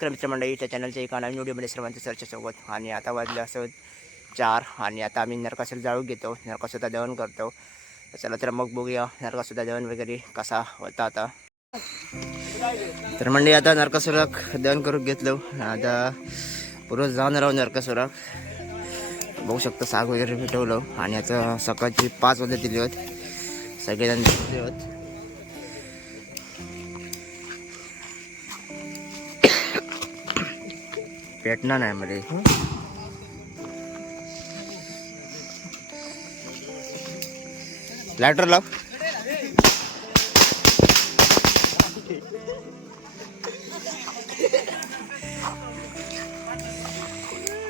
नमस्कार मित्रमंडळी त्या चॅनलच्या एका नवीन व्हिडिओमध्ये सर्वांचं चर्चा आणि आता वाजलं असं चार आणि आता आम्ही नरकासूर जाळू घेतो. नरकासुद्धा दहन करतो. चला तर मग बघूया नरकासुद्धा दहन वगैरे कसा होता आता. तर म्हणजे आता नरकासुराक दहन करून घेतलो. आता पूर्वज जाऊन राहू नरकासुराक बघू शकतो साग वगैरे भेटवलं आणि आता सकाळची पाच वाजता दिली होत. सगळेजण दिले होत. पेटणार नाही मध्ये. लायटर लाव.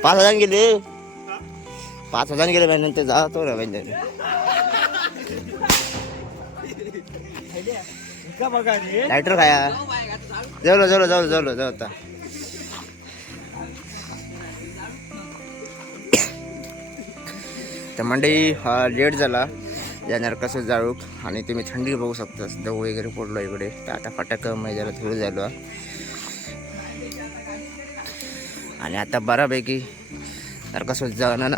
पाच हजार गेले. पाच हजार गेले पाहिजे नंतर जातो रे पाहिजे लायटर खाया. जवळ जवळ जवळ जवळ जवळ तर मंडई हा लेट झाला. या कसं जाळूक? आणि तुम्ही थंडी बघू शकता. दव वगैरे पडलो इकडे. तर आता फटाक मैदाला थोडं झालो. आणि आता बऱ्यापैकी नरकासूर जाणार ना?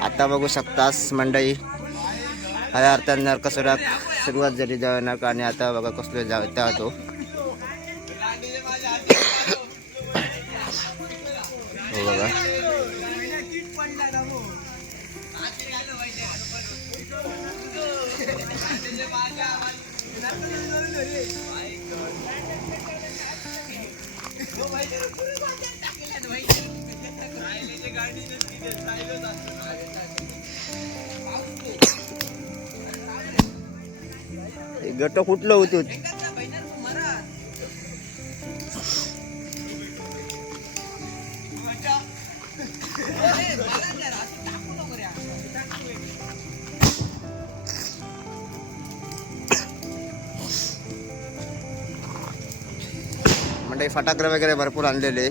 आता बघू शकतास मंडई. खऱ्या अर्थात नरकासुराक सुरुवात झाली नरक आणि आता बघा कसलो जाता तो. हो बघा. हे गट कुठलं होतं? म्हणजे फटाकडे वगैरे भरपूर आणलेले.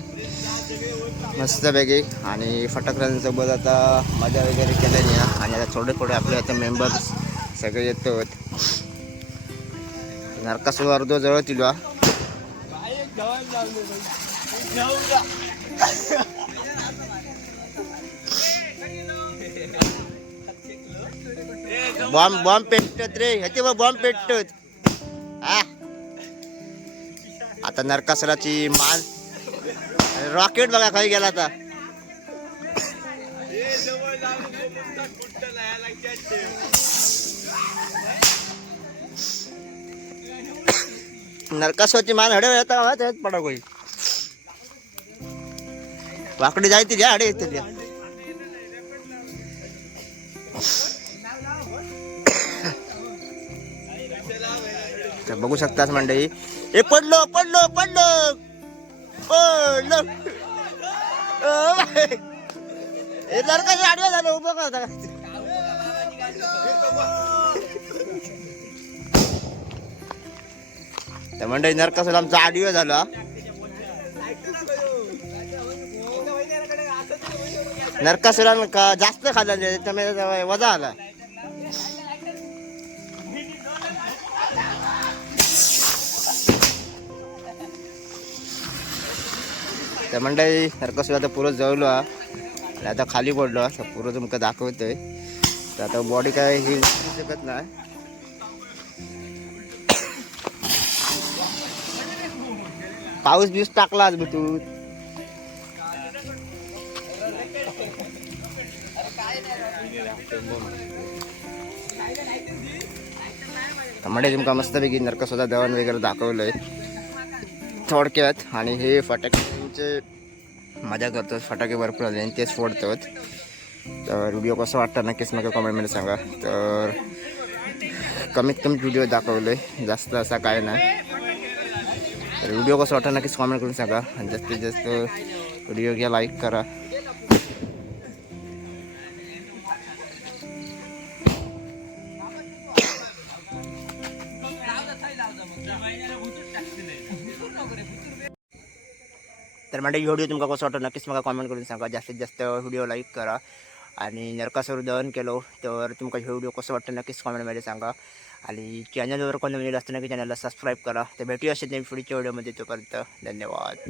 मस्तपैकी. आणि फटाकड्यांसोबत आता मजा वगैरे केल्याने आणि आता थोडे थोडे आपले आता मेंबर्स सगळे येतो नरकासूर अर्ध जवळ तिला बॉम्ब बॉम्ब पेटत रे. ह्याचे बॉम्ब पेटत. आ. आता नरकासुराची मान. रॉकेट बघा खाई गेला आता. नरकासुराची मान हडे येता त्यात पडा कोई वाकडी जाय ती हडे येते तर बघू शकतास मंडळी. ए पडलो पडलो पडलो पडलो. हे नरकाच्या आडव्या झालं उभं का तर मंडळी नरकासूर आमचा आडव्या झाला. नरकासुरान का जास्त खाल्ला त्यामुळे वजा आला. तर मंडळी नरकासूर आता पुरं जवलो आणि आता खाली पडलो तर पुरं तुमका दाखवतोय. तर आता बॉडी काय ही शकत नाही. पाऊस बिऊस टाकला आज तू. म्हणजे तुमका मस्तपैकी नरकासुद्धा दळण वगैरे दाखवलंय. थोडक्यात आणि हे फटाक्यांचे मजा करतो फटाके भरपूर आले आणि तेच फोडतात. तर व्हिडिओ कसं वाटतं नक्कीच नका कमेंटमध्ये सांगा. तर कमीत कमी व्हिडिओ दाखवले जास्त असा काय नाही. तर व्हिडिओ कसं वाटतं नक्कीच कॉमेंट करून सांगा. आणि जास्तीत जास्त व्हिडिओ घ्या लाईक करा. तर म्हणजे व्हिडिओ तुमका कसं वाटतं नक्कीच मला कॉमेंट करून सांगा. जास्तीत जास्त व्हिडिओ लाईक करा. आणि नरकासवर दहन केलो तर तुमका हे व्हिडिओ कसं वाटतं नक्कीच कॉमेंटमध्ये सांगा. आणि चॅनलवर कोण नवीन असतं ना की चॅनलला सबस्क्राईब करा. तर भेटूया असे पुढच्या व्हिडिओमध्ये तोपर्यंत धन्यवाद.